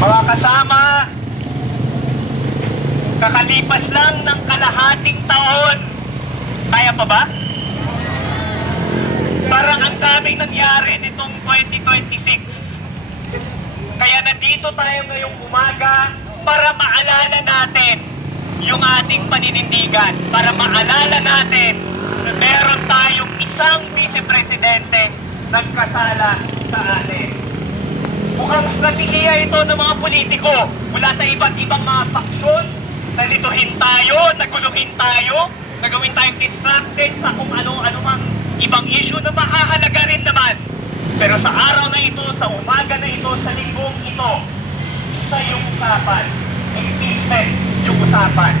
Mga kasama, kakalipas lang ng kalahating taon. Kaya pa ba? Parang ang daming nangyari nitong 2026. Kaya nandito tayo ngayong umaga para maalala natin yung ating paninindigan. Para maalala natin na meron tayong isang vice-presidente nagkasala sa atin. Mukhang strategiya ito ng mga politiko mula sa iba't ibang mga paksyon. Nalituhin tayo, naguluhin tayo, nagawin tayong distracted sa kung ano-ano mang ibang issue na mahahalaga rin naman. Pero sa araw na ito, sa umaga na ito, sa linggong ito, isa yung usapan. Impeachment yung usapan.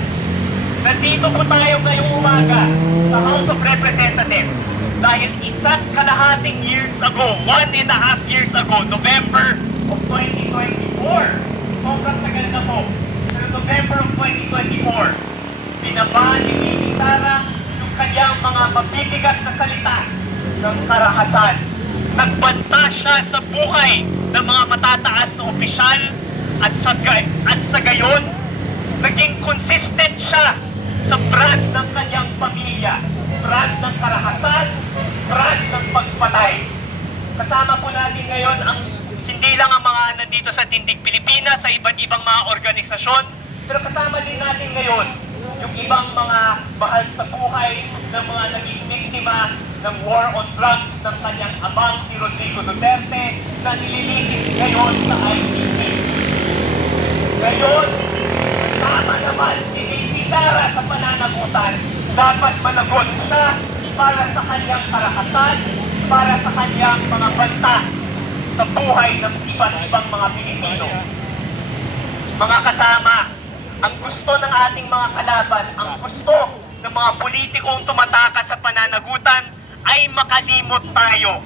Nandito po tayo ngayong umaga sa House of Representatives dahil isa't kalahating years ago, 1.5 years ago, November of 2024, sobrang tagal na po, pero November of 2024, binaba ni Mimi Sara yung kanyang mga mabibigat na salita ng karahasan. Nagbanta siya sa buhay ng mga matataas na opisyal at sa gayon, naging consistent siya sa brand ng kanyang pamilya, brand ng karahasan, brand ng pagpatay. Kasama po natin ngayon ang hindi lang ang mga nandito sa Tindig Pilipinas, sa iba't ibang mga organisasyon, pero kasama din natin ngayon yung ibang mga mahal sa buhay ng mga naging biktima ng war on drugs ng kanyang abang si Rodrigo Duterte na nililitis ngayon sa ICC. Ngayon, tama naman si Mimi Sara sa pananagutan, dapat managot siya para sa kanyang karahasan, para sa kanyang mga banta sa buhay ng iba't ibang mga Pilipino. Mga kasama, ang gusto ng ating mga kalaban, ang gusto ng mga politikong tumataka sa pananagutan ay makalimot tayo.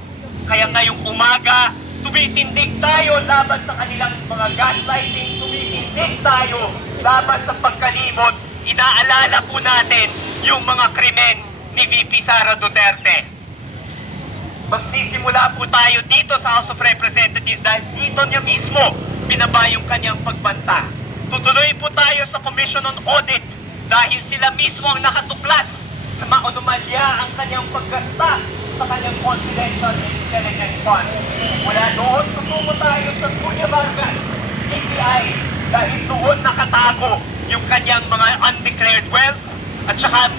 Kaya ngayong umaga, tumitindig tayo laban sa kanilang mga gaslighting, tumitindig tayo laban sa pagkalimot. Inaalala po natin yung mga krimen ni VP Sara Duterte. Magsisimula po tayo dito sa House of Representatives dahil dito niya mismo binaba yung kanyang pagbanta. Tutuloy po tayo sa Commission on Audit dahil sila mismo ang nakatuklas na maanomalya ang kanyang paggasta sa kanyang confidential intelligence fund. Mula doon, tutungo tayo sa Cunha Vargas, API, dahil doon nakatago yung kanyang mga undeclared wealth. At saka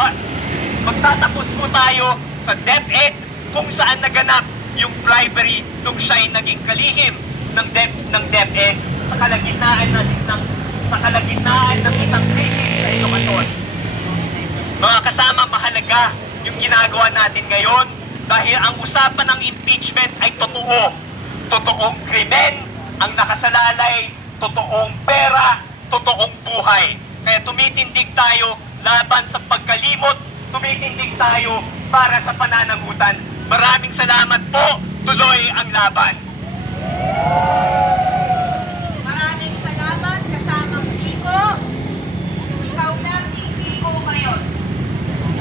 magtatapos po tayo sa DepEd kung saan naganap yung bribery nung siya ay naging kalihim ng DepEd sa kalagitnaan ng isang krisis sa edukasyon. Mga kasama, mahalaga yung ginagawa natin ngayon dahil ang usapan ng impeachment ay totoo. Totoong krimen ang nakasalalay, totoong pera, totoong buhay. Kaya tumitindig tayo laban sa pagkalimot, tumitindig tayo para sa pananagutan. Maraming salamat po, tuloy ang laban.